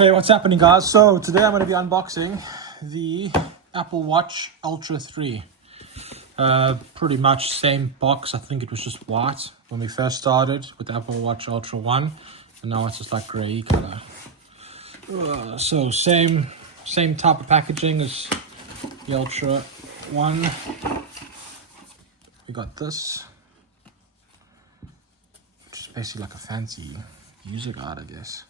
Hey, what's happening, guys? So today I'm going to be unboxing the Apple Watch Ultra 3. Pretty much same box. I think it was just white when we first started with the Apple Watch Ultra 1, and now it's just like grey color. So same type of packaging as the Ultra 1. We got this, which is basically like a fancy user guide, I guess.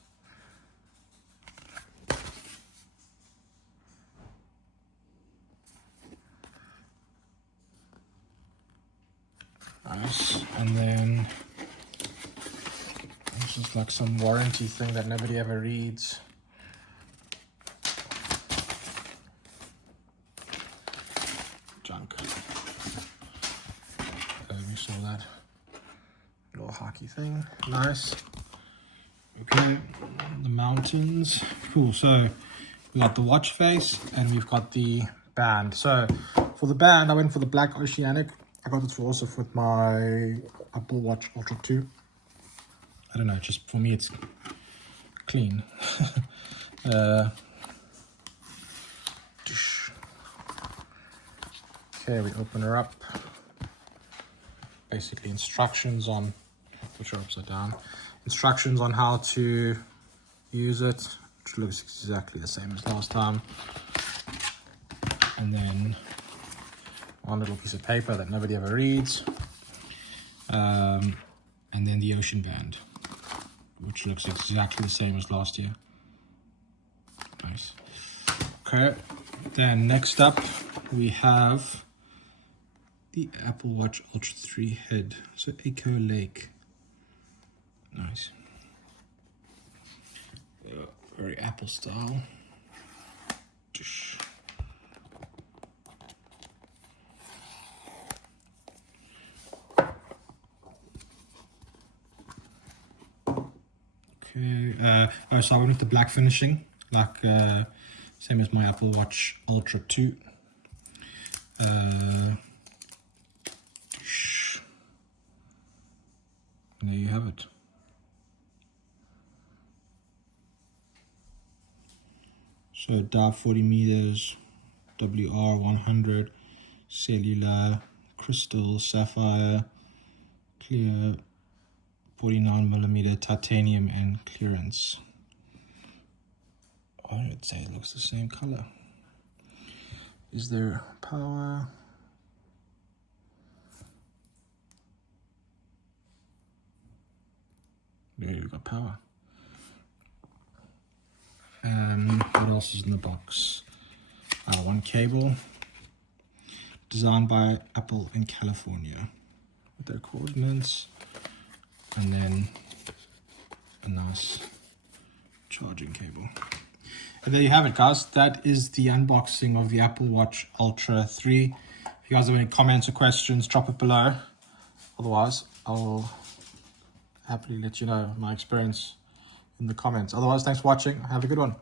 Nice. And then this is like some warranty thing that nobody ever reads. Junk. We saw that little hockey thing. Nice. Okay, the mountains. Cool. So we got the watch face and we've got the band. So for the band, I went for the black oceanic. I got it also with my Apple Watch Ultra 2. I don't know, just for me it's clean. Okay, we open her up. Basically instructions on, which are upside down. Instructions on how to use it, which looks exactly the same as last time. And then one little piece of paper that nobody ever reads, and then the ocean band, which looks exactly the same as last year. Nice. Okay, then next up we have the Apple Watch Ultra 3 head, so Echo Lake. Nice. Very Apple style. Okay, so I went with the black finishing, like same as my Apple Watch Ultra 2. And there you have it. So dive 40 meters, WR100, cellular, crystal, sapphire, clear, 49mm titanium and clearance. I would say it looks the same color. Is there power? There we got power. What else is in the box? One cable, designed by Apple in California, with their coordinates. And then a nice charging cable. And there you have it, guys. That is the unboxing of the Apple Watch Ultra 3. If you guys have any comments or questions, drop it below. Otherwise, I'll happily let you know my experience in the comments. Otherwise, thanks for watching. Have a good one.